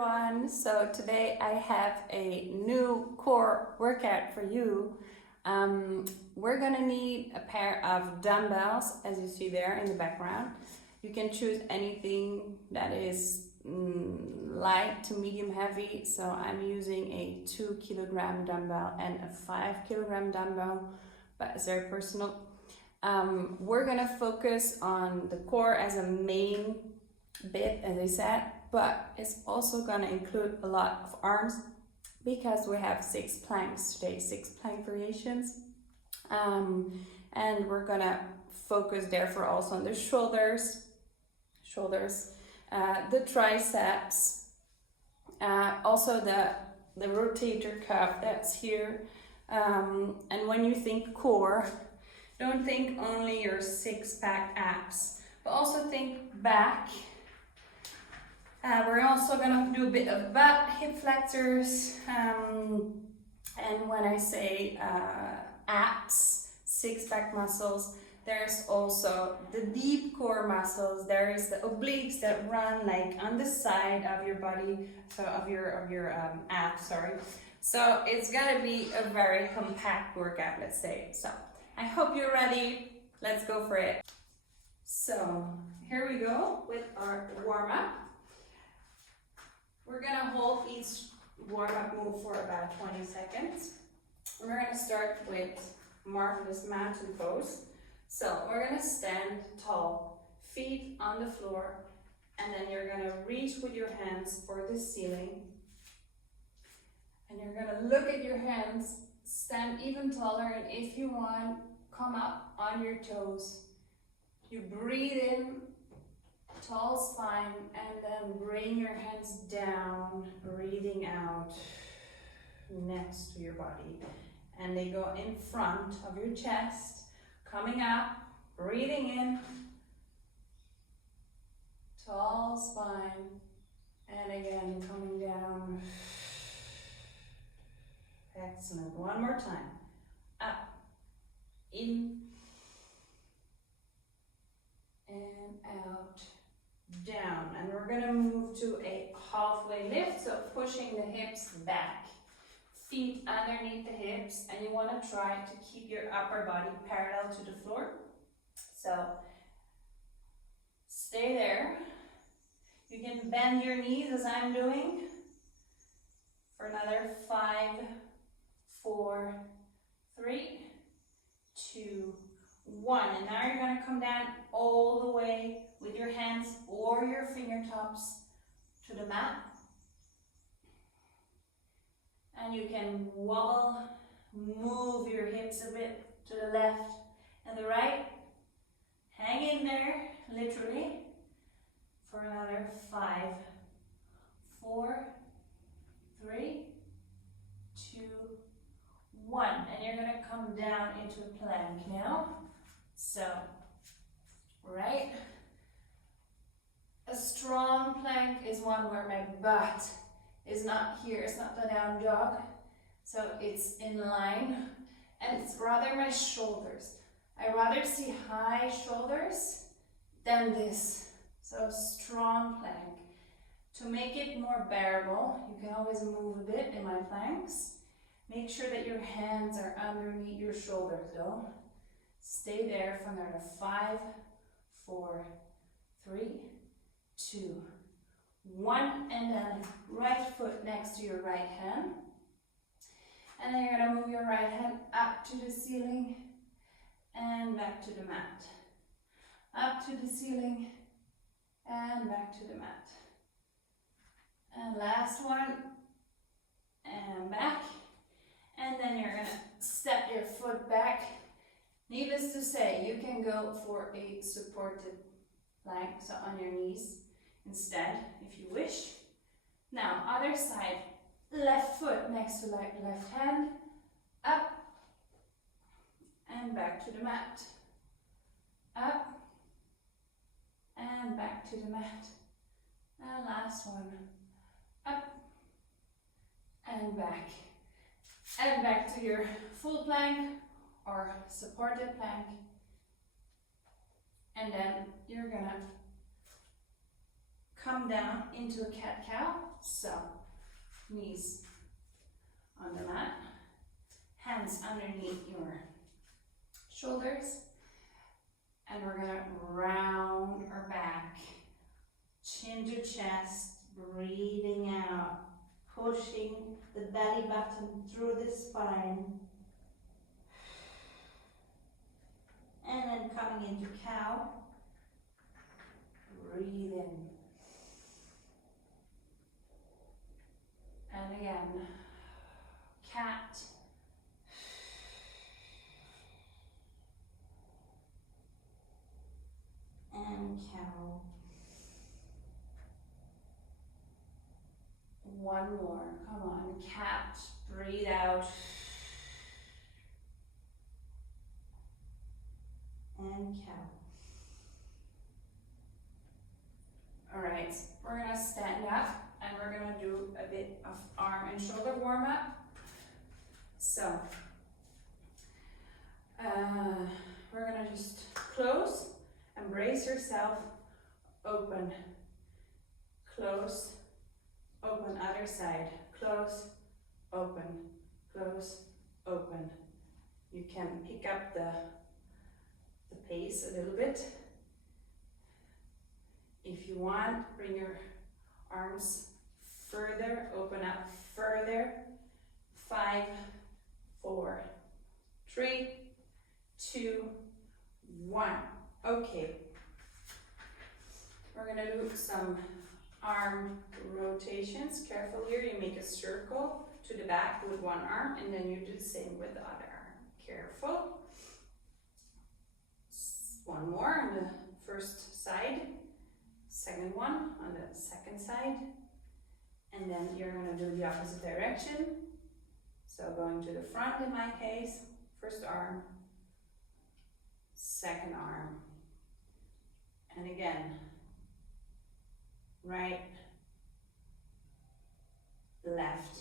everyone. So today I have a new core workout for you. We're gonna need a pair of dumbbells, as you see there in the background. You can choose anything that is light to medium heavy. So I'm using a 2 kilogram dumbbell and a 5 kilogram dumbbell, but it's very personal. We're gonna focus on the core as a main bit, as I said, but it's also gonna include a lot of arms because we have 6 planks today, 6 plank variations. And we're gonna focus therefore also on the shoulders, the triceps, also the rotator cuff that's here. And when you think core, don't think only your 6-pack abs, but also think back. We're also gonna do a bit of butt, hip flexors, and when I say abs, 6-pack muscles, there's also the deep core muscles. There is the obliques that run like on the side of your body, so of your abs, sorry. So it's gonna be a very compact workout, let's say. So I hope you're ready. Let's go for it. So here we go with our warm-up. We're gonna hold each warm-up move for about 20 seconds. We're gonna start with marvelous mountain pose. So we're gonna stand tall, feet on the floor, and then you're gonna reach with your hands for the ceiling. And you're gonna look at your hands, stand even taller, and if you want, come up on your toes. You breathe in, tall spine, and then bring your hands down, breathing out next to your body. And they go in front of your chest, coming up, breathing in, tall spine, and again coming down. Excellent. One more time. Up, in, and out, down. And we're gonna move to a halfway lift, so pushing the hips back, feet underneath the hips, and you wanna try to keep your upper body parallel to the floor. So stay there. You can bend your knees as I'm doing for another 5, 4, 3, 2, 1. And now you're gonna come down all the way with your hands or your fingertips to the mat. And you can wobble, move your hips a bit to the left and the right. Hang in there, literally, for another 5, 4, 3, 2, 1. And you're gonna come down into a plank now. So, right. A strong plank is one where my butt is not here, it's not the down dog, so it's in line, and it's rather my shoulders. I rather see high shoulders than this, so strong plank. To make it more bearable, you can always move a bit in my planks. Make sure that your hands are underneath your shoulders though. Stay there for another 5, 4, 3, 2, 1, and then right foot next to your right hand. And then you're gonna move your right hand up to the ceiling and back to the mat. Up to the ceiling and back to the mat. And last one, and back. And then you're gonna step your foot back. Needless to say, you can go for a supported plank, so on your knees instead, if you wish. Now, other side, left foot next to left hand, up and back to the mat. Up and back to the mat. And last one, up and back. And back to your full plank or supported plank. And then you're gonna come down into a cat-cow. So, knees on the mat, hands underneath your shoulders, and we're gonna round our back, chin to chest, breathing out, pushing the belly button through the spine, and then coming into cow, breathe in, and again, cat, and cow. One more, come on, cat, breathe out. And cow. All right, we're gonna stand up and we're gonna do a bit of arm and shoulder warm up. So, we're gonna just close and brace yourself, open, close, open, other side, close, open, close, open. You can pick up the pace a little bit. If you want, bring your arms further, open up further. 5, 4, 3, 2, 1. Okay. We're gonna do some arm rotations. Careful here, you make a circle to the back with one arm and then you do the same with the other arm. Careful. One more on the first side, second one on the second side, and then you're going to do the opposite direction. So going to the front in my case, first arm, second arm, and again, right, left.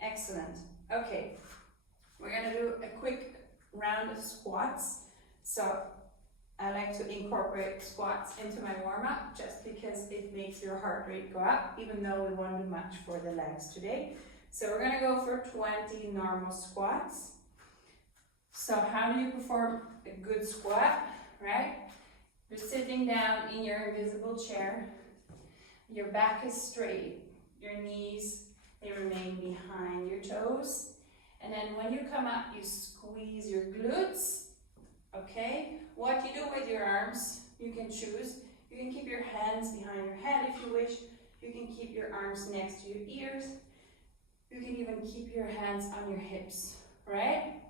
Excellent. Okay, we're going to do a quick round of squats. So I like to incorporate squats into my warm-up just because it makes your heart rate go up, even though we won't do much for the legs today. So we're gonna go for 20 normal squats. So how do you perform a good squat, right? You're sitting down in your invisible chair, your back is straight, your knees, they remain behind your toes, and then when you come up, you squeeze your glutes. Okay, what you do with your arms, you can choose. You can keep your hands behind your head if you wish. You can keep your arms next to your ears. You can even keep your hands on your hips, right?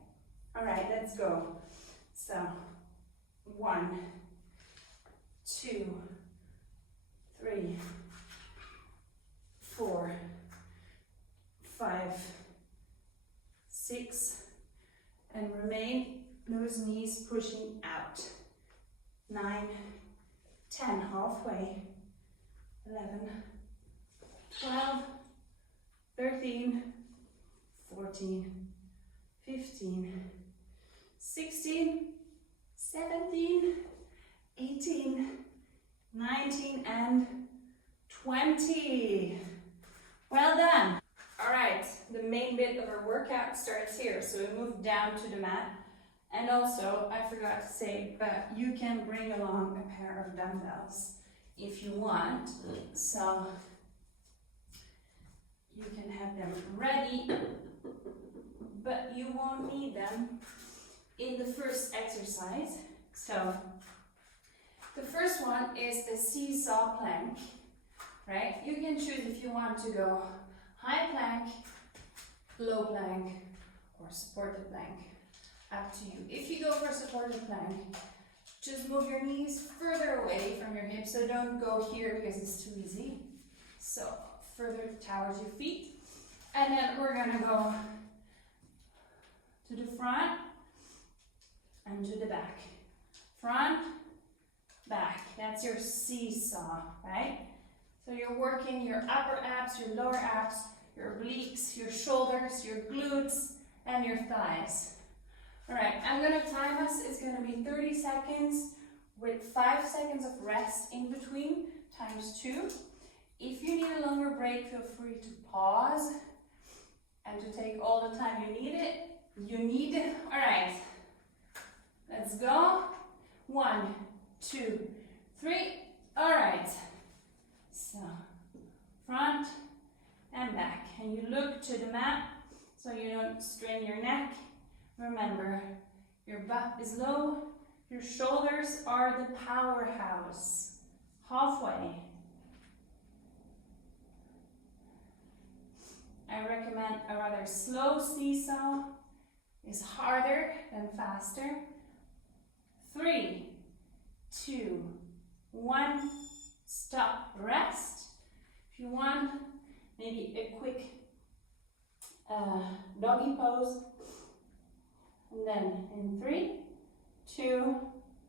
All right, let's go. So, 1, 2, 3, 4, 5, 6, and remain. Those knees pushing out. 9, 10, halfway. 11, 12, 13, 14, 15, 16, 17, 18, 19, and 20. Well done. All right, the main bit of our workout starts here. So we move down to the mat. And also, I forgot to say, but you can bring along a pair of dumbbells if you want. So you can have them ready, but you won't need them in the first exercise. So the first one is the Seesaw Plank, right? You can choose if you want to go high plank, low plank, or supported plank. Up to you. If you go for supported plank, just move your knees further away from your hips, so don't go here because it's too easy. So further towards your feet, and then we're gonna go to the front and to the back. Front, back. That's your seesaw, right? So you're working your upper abs, your lower abs, your obliques, your shoulders, your glutes, and your thighs. All right, I'm gonna time us. It's gonna be 30 seconds with 5 seconds of rest in between, times 2. If you need a longer break, feel free to pause and to take all the time you need it. All right, let's go. 1, 2, 3. All right, so front and back, and you look to the mat so you don't strain your neck. Remember, your butt is low, your shoulders are the powerhouse. Halfway. I recommend a rather slow seesaw. Is harder than faster. 3, 2, 1, stop, rest. If you want, maybe a quick doggy pose. And then in 3, 2,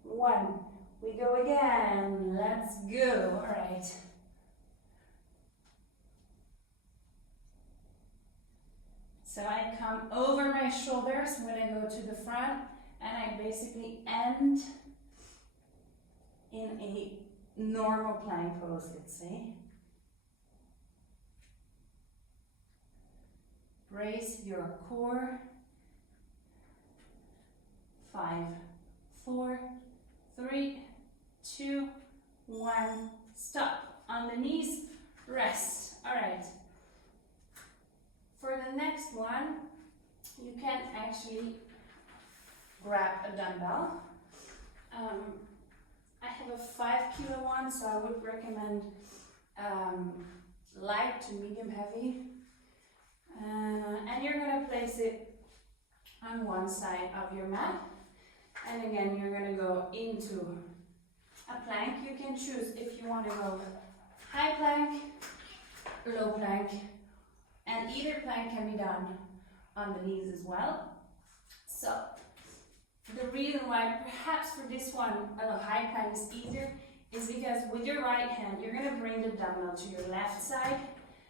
1, we go again. Let's go. All right. So I come over my shoulders when I go to the front, and I basically end in a normal plank pose, let's say. Brace your core. 5, 4, 3, 2, 1, stop. On the knees, rest. All right. For the next one, you can actually grab a dumbbell. I have a 5 kilo one, so I would recommend light to medium heavy. And you're gonna place it on one side of your mat. And again, you're gonna go into a plank. You can choose if you want to go high plank, low plank, and either plank can be done on the knees as well. So the reason why perhaps for this one a high plank is easier is because with your right hand you're going to bring the dumbbell to your left side,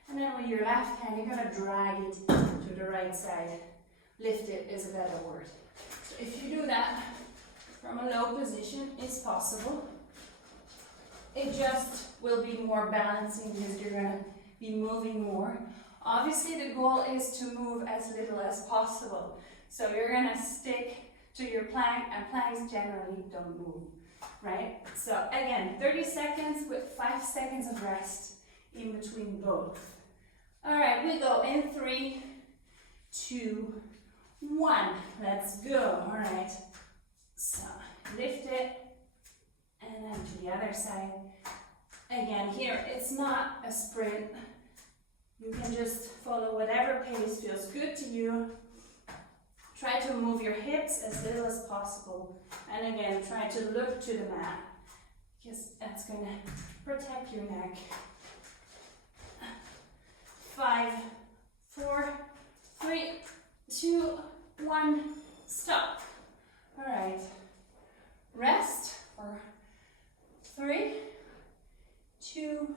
and then with your left hand you're going to drag it to the right side. Lift it is a better word. So if you do that from a low position, it's possible. It just will be more balancing because you're going to be moving more. Obviously the goal is to move as little as possible. So you're gonna stick to your plank, and planks generally don't move, right? So again, 30 seconds with 5 seconds of rest in between both. All right, we go in 3, 2, 1. Let's go. All right, so lift it, and then to the other side. Again, here, it's not a sprint. You can just follow whatever pace feels good to you. Try to move your hips as little as possible. And again, try to look to the mat, because that's going to protect your neck. 5, 4, 3, 2, 1, stop. All right, rest for 3, 2,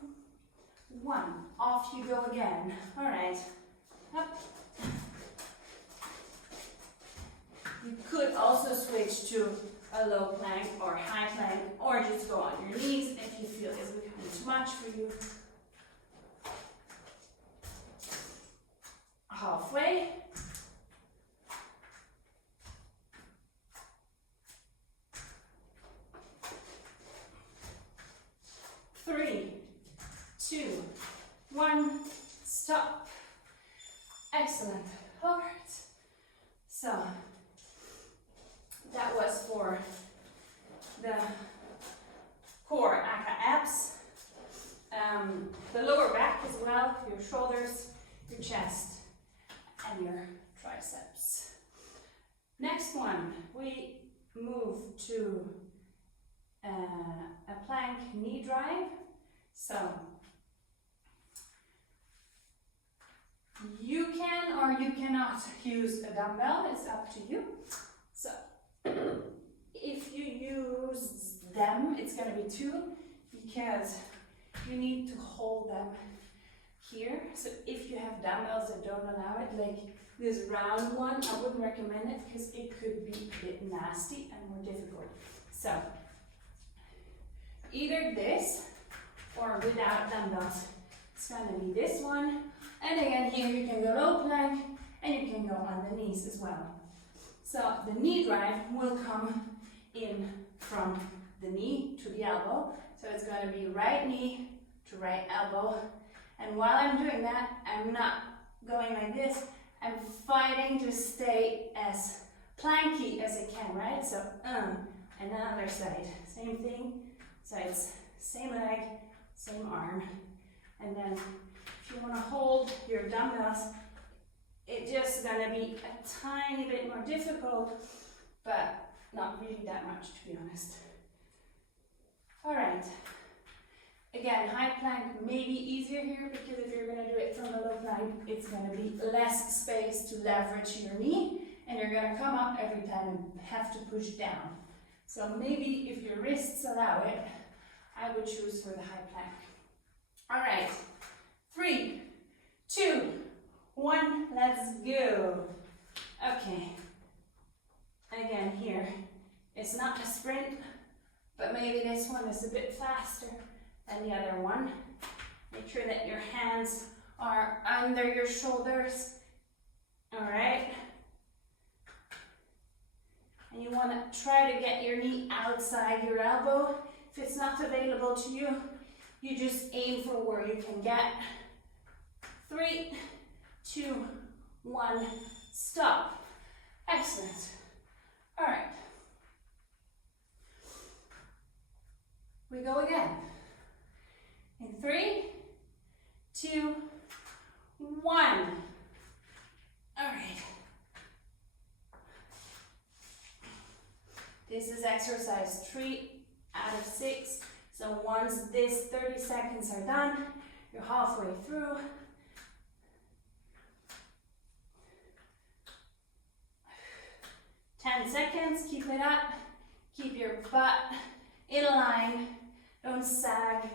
1. Off you go again. All right, up. You could also switch to a low plank or high plank, or just go on your knees if you feel it's becoming too much for you. Halfway. Three, 2, 1, stop. Excellent. All right. So that was for the core, aka abs, the lower back as well, your shoulders, your chest, and your triceps. Next one, we move to a plank knee drive. So you can or you cannot use a dumbbell, it's up to you. So if you use them, it's going to be 2, because you need to hold them here. So if you have dumbbells that don't allow it, like this round one, I wouldn't recommend it because it could be a bit nasty and more difficult. So either this or without dumbbells. It's gonna be this one. And again, here you can go low plank and you can go on the knees as well. So the knee drive will come in from the knee to the elbow. So it's gonna be right knee to right elbow. And while I'm doing that, I'm not going like this. I'm fighting to stay as planky as I can, right? So, and the other side, same thing. So it's same leg, same arm. And then if you want to hold your dumbbells, it's just gonna be a tiny bit more difficult, but not really that much, to be honest. All right. Again, high plank may be easier here because if you're going to do it from a low plank, it's going to be less space to leverage your knee and you're going to come up every time and have to push down. So maybe if your wrists allow it, I would choose for the high plank. All right, 3, 2, 1, let's go. Okay, again here, it's not a sprint, but maybe this one is a bit faster than the other one. Make sure that your hands are under your shoulders. All right. And you want to try to get your knee outside your elbow. If it's not available to you, you just aim for where you can get. 3, 2, 1, stop. Excellent. All right. We go again. In 3, 2, 1. All right. This is exercise 3 out of 6. So once this 30 seconds are done, you're halfway through. Ten seconds, keep it up. Keep your butt in line. Don't sag.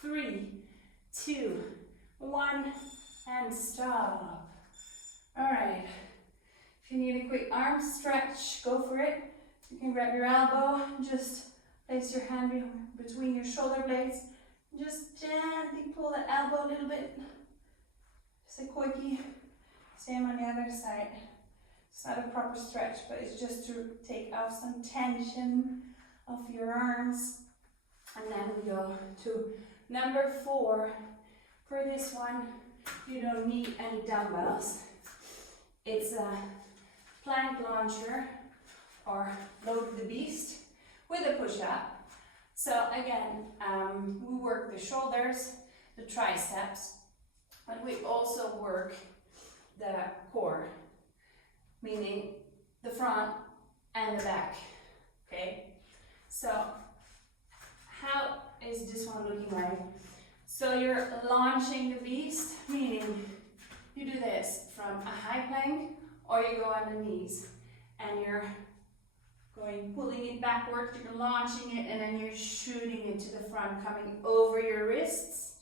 3, 2, 1, and stop. All right. If you need a quick arm stretch, go for it. You can grab your elbow, just place your hand between your shoulder blades. Just gently pull the elbow a little bit. Just a quickie. Same on the other side. It's not a proper stretch, but it's just to take off some tension of your arms. And then we go to number 4. For this one, you don't need any dumbbells. It's a plank launcher or load the beast with a push-up. So again, we work the shoulders, the triceps, but we also work the core, meaning the front and the back, okay? So how is this one looking like? So you're launching the beast, meaning you do this from a high plank or you go on the knees and you're pulling it backwards, you're launching it and then you're shooting it to the front, coming over your wrists,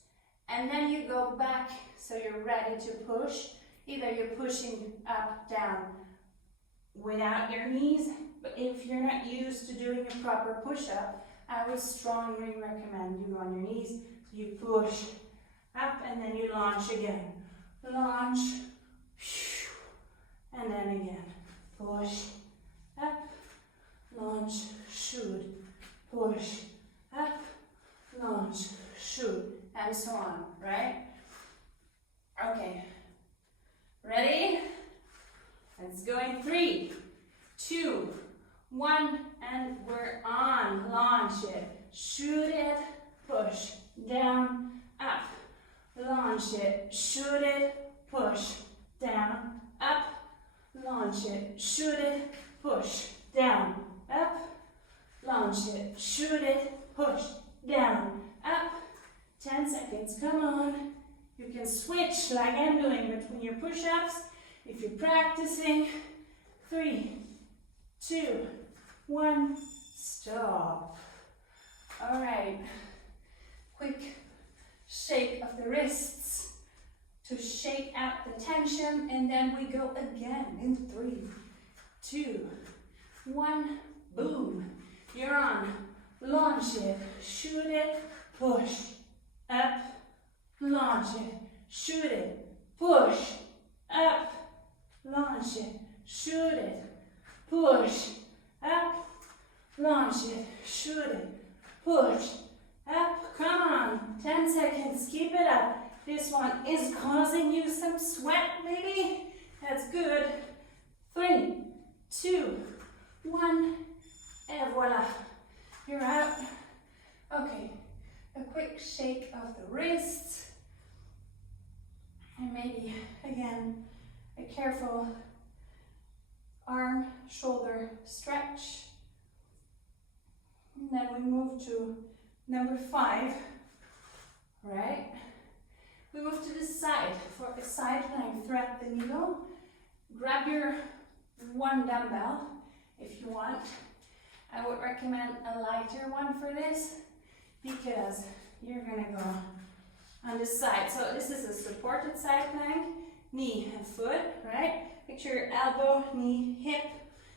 and then you go back so you're ready to push. Either you're pushing up, down without your knees, but if you're not used to doing a proper push-up, I would strongly recommend you go on your knees. So you push up and then you launch again. Launch, and then again. Push up, launch, shoot, push up, launch, shoot, and so on, right? Okay, ready? Let's go in 3, 2, 1, and we're on. Launch it, shoot it, push, down, up, launch it, shoot it, push, down, up, launch it, shoot it, push, down, up, launch it, shoot it, push, down, up. 10 seconds, come on. You can switch like I'm doing between your push-ups if you're practicing. 3, 2, 1, stop. All right, quick shake of the wrists to shake out the tension, and then we go again in 3, 2, 1, boom. You're on. Launch it, shoot it, push, up, launch it, shoot it, push, up, launch it, shoot it, push, up, launch it, shoot it, push, up, come on, 10 seconds, keep it up. This one is causing you some sweat maybe, that's good. 3, 2, 1, and voila, you're out. Okay, a quick shake of the wrists, and maybe again a careful arm shoulder stretch. And then we move to number 5, right? We move to the side for a side plank. Thread the needle, grab your 1 dumbbell if you want. I would recommend a lighter one for this because you're gonna go on the side. So this is a supported side plank, knee and foot, right? Make sure your elbow, knee, hip,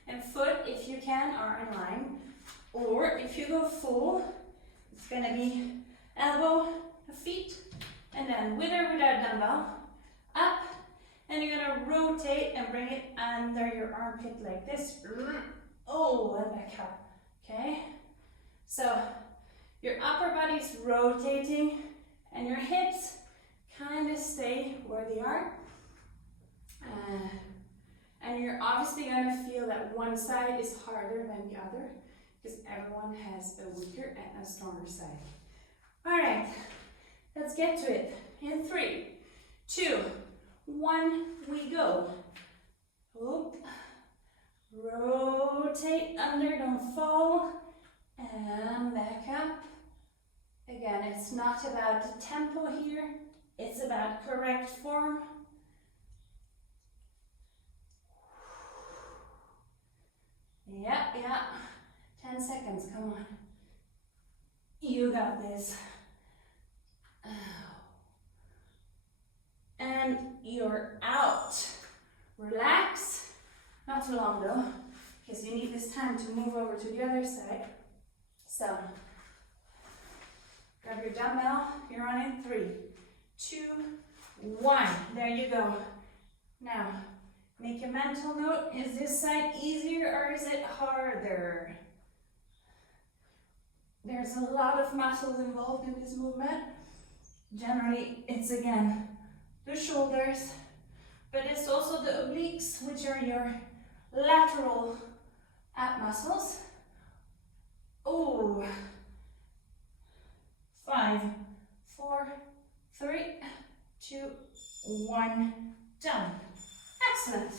and foot, if you can, are in line. Or if you go full, it's gonna be elbow, feet, and then with or without dumbbell, up, and you're gonna rotate and bring it under your armpit like this. Oh, and back up, okay? So your upper body's rotating and your hips kind of stay where they are. And you're obviously gonna feel that one side is harder than the other because everyone has a weaker and a stronger side. All right, let's get to it. In 3, 2, 1, we go. Oop. Rotate under, don't fall, and back up. Again, it's not about the tempo here, it's about correct form. Yeah, 10 seconds, come on. You got this. And you're out. Relax. Not too long though, because you need this time to move over to the other side. So, grab your dumbbell. You're on in 3, 2, 1. There you go. Now, make a mental note. Is this side easier or is it harder? There's a lot of muscles involved in this movement. Generally, it's again the shoulders, but it's also the obliques, which are your lateral ab muscles. Oh, 5, 4, 3, 2, 1, done. Excellent.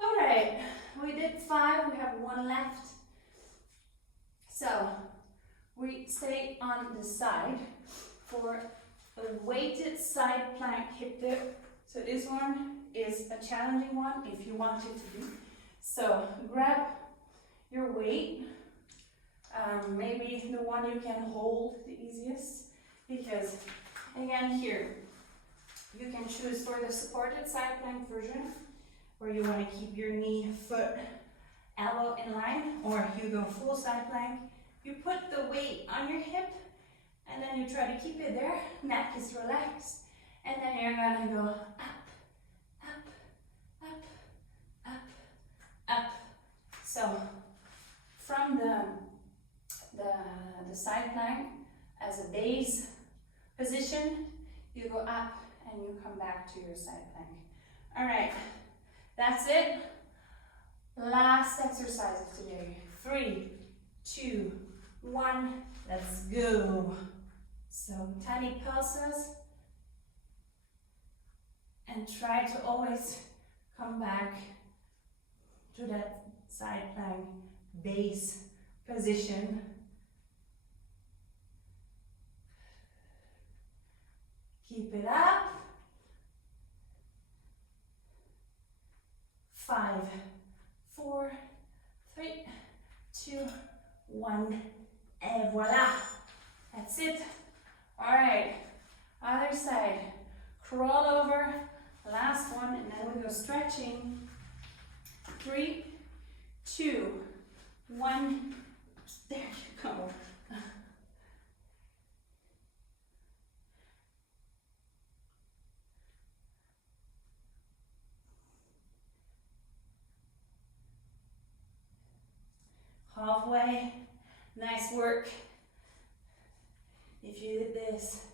All right, we did 5, we have 1 left. So we stay on the side for a weighted side plank hip dip. So this one is a challenging one if you want it to be. So grab your weight, maybe the one you can hold the easiest, because again here, you can choose for the supported side plank version, where you want to keep your knee, foot, elbow in line, or you go full side plank. You put the weight on your hip, and then you try to keep it there, neck is relaxed, and then you're gonna go up, up, up, up, up. So from the side plank as a base position, you go up and you come back to your side plank. All right, that's it. Last exercise of today. 3, 2, 1, let's go. So tiny pulses, and try to always come back to that side plank base position. Keep it up. 5, 4, 3, 2, 1, and voila. That's it. All right, other side. Crawl over, last one, and then we go stretching. 3, 2, 1. There you go. halfway. Nice work. If you did this,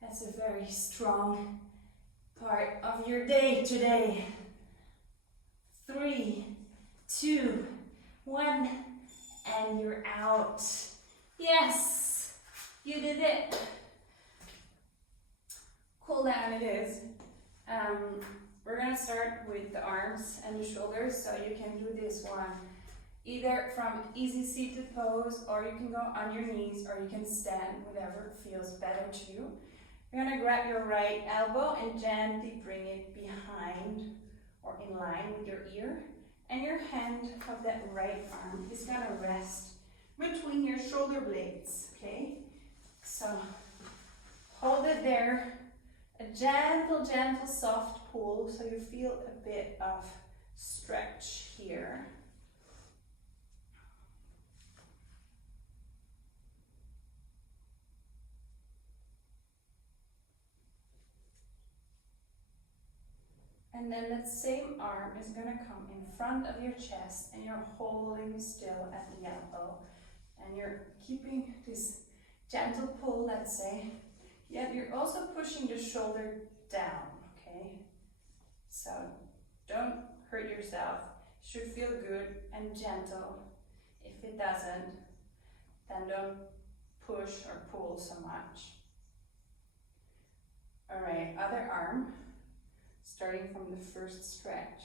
that's a very strong part of your day today. 3, 2, 1, and you're out. Yes, you did it. Cool down it is. We're gonna start with the arms and the shoulders, so you can do this one either from easy seated pose, or you can go on your knees, or you can stand, whatever feels better to you. You're gonna grab your right elbow and gently bring it behind or in line with your ear, and your hand of that right arm is gonna rest between your shoulder blades, okay? So hold it there, a gentle, gentle, soft pull, so you feel a bit of stretch here. And then that same arm is going to come in front of your chest, and you're holding still at the elbow. And you're keeping this gentle pull, let's say. Yet you're also pushing the shoulder down, okay? So don't hurt yourself. It should feel good and gentle. If it doesn't, then don't push or pull so much. All right, other arm. Starting from the first stretch.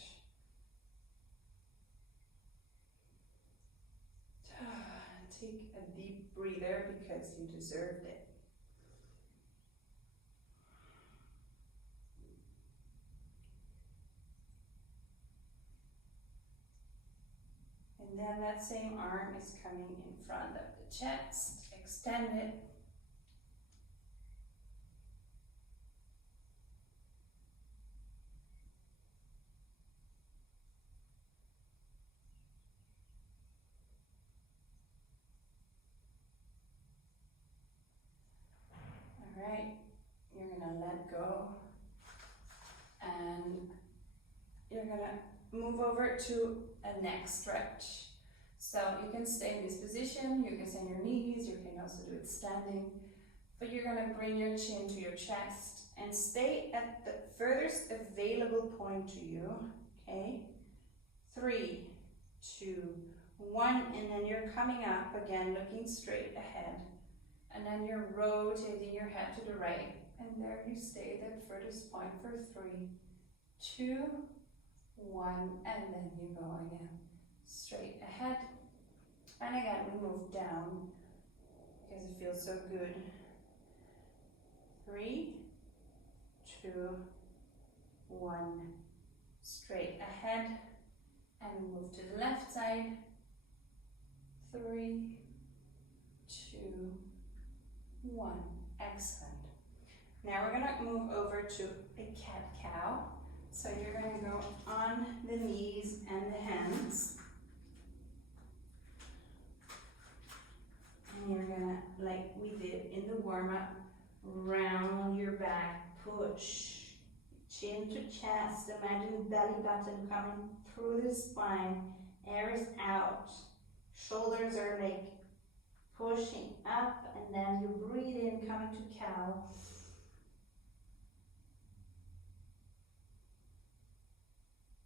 Take a deep breather because you deserved it. And then that same arm is coming in front of the chest. Extend it. Right, you're gonna let go, and you're gonna move over to a neck stretch. So you can stay in this position, you can stay on your knees, you can also do it standing, but you're gonna bring your chin to your chest and stay at the furthest available point to you, okay? 3, 2, 1, and then you're coming up again, looking straight ahead. And then you're rotating your head to the right, and there you stay at that furthest point for 3, 2, 1, and then you go again, straight ahead. And again, we move down because it feels so good. 3, 2, 1, straight ahead, and we move to the left side. 3, 2, 1. Excellent. Now we're going to move over to a cat-cow. So you're going to go on the knees and the hands. And you're going to, like we did in the warm-up, round your back, push. Chin to chest, imagine belly button coming through the spine, air is out. Shoulders are like pushing up, and then you breathe in, coming to cow.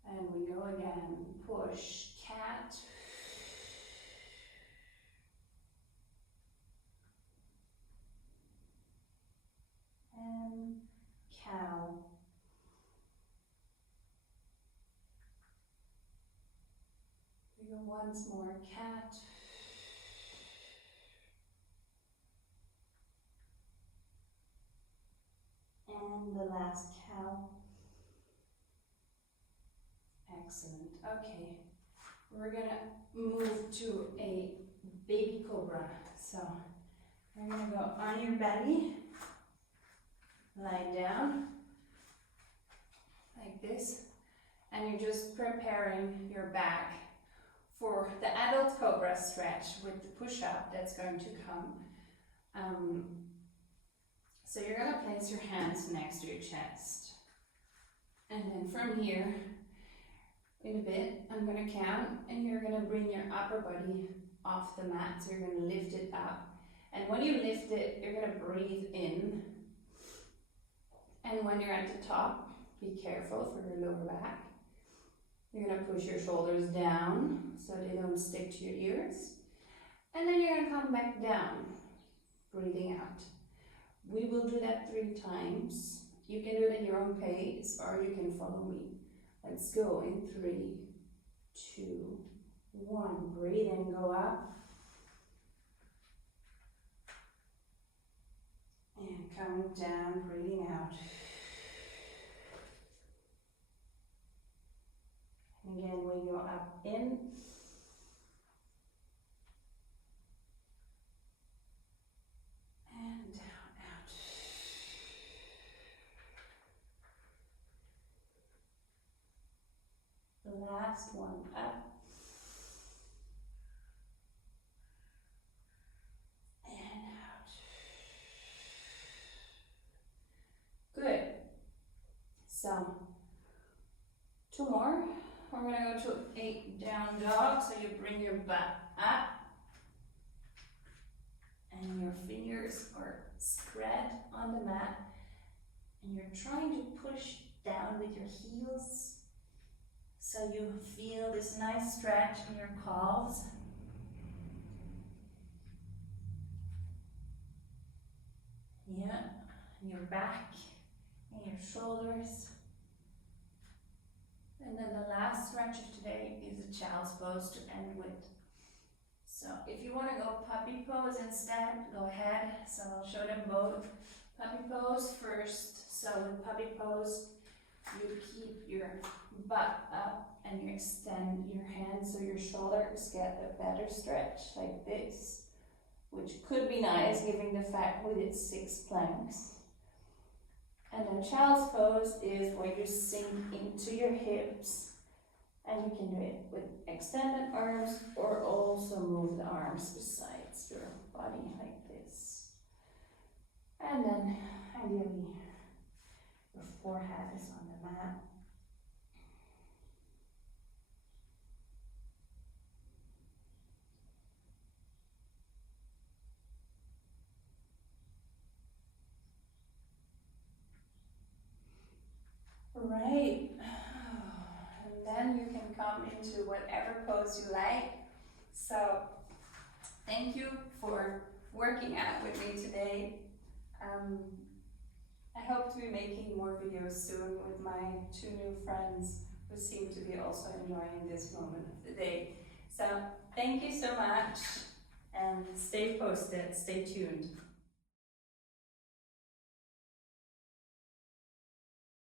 And we go again, push, cat. And cow. We go once more, cat. And the last cow. Excellent. Okay, we're gonna move to a baby cobra. So you're gonna go on your belly, lie down like this, and you're just preparing your back for the adult cobra stretch with the push-up that's going to come. So you're going to place your hands next to your chest. And then from here, in a bit, I'm going to count, and you're going to bring your upper body off the mat, so you're going to lift it up. And when you lift it, you're going to breathe in. And when you're at the top, be careful for your lower back. You're going to push your shoulders down so they don't stick to your ears. And then you're going to come back down, breathing out. We will do that 3 times. You can do it at your own pace, or you can follow me. Let's go in 3, 2, 1. Breathe in, go up. And coming down, breathing out. And again, we go up in. And down, out. The last one, up. And out. Good. So, 2 more. We're going to go to a down dog. So you bring your butt up. And your fingers are spread on the mat. And you're trying to push down with your heels. So you feel this nice stretch in your calves. Yeah, and your back and your shoulders. And then the last stretch of today is a child's pose to end with. So if you want to go puppy pose instead, go ahead. So I'll show them both. Puppy pose first. So with puppy pose, you keep your butt up and you extend your hands so your shoulders get a better stretch like this, which could be nice given the fact we did 6 planks. And then child's pose is where you sink into your hips, and you can do it with extended arms or also move the arms besides your body like this. And then ideally your forehead is on the mat. Right, and then you can come into whatever pose you like. So thank you for working out with me today. I hope to be making more videos soon with my 2 new friends who seem to be also enjoying this moment of the day. So thank you so much, and stay posted, stay tuned.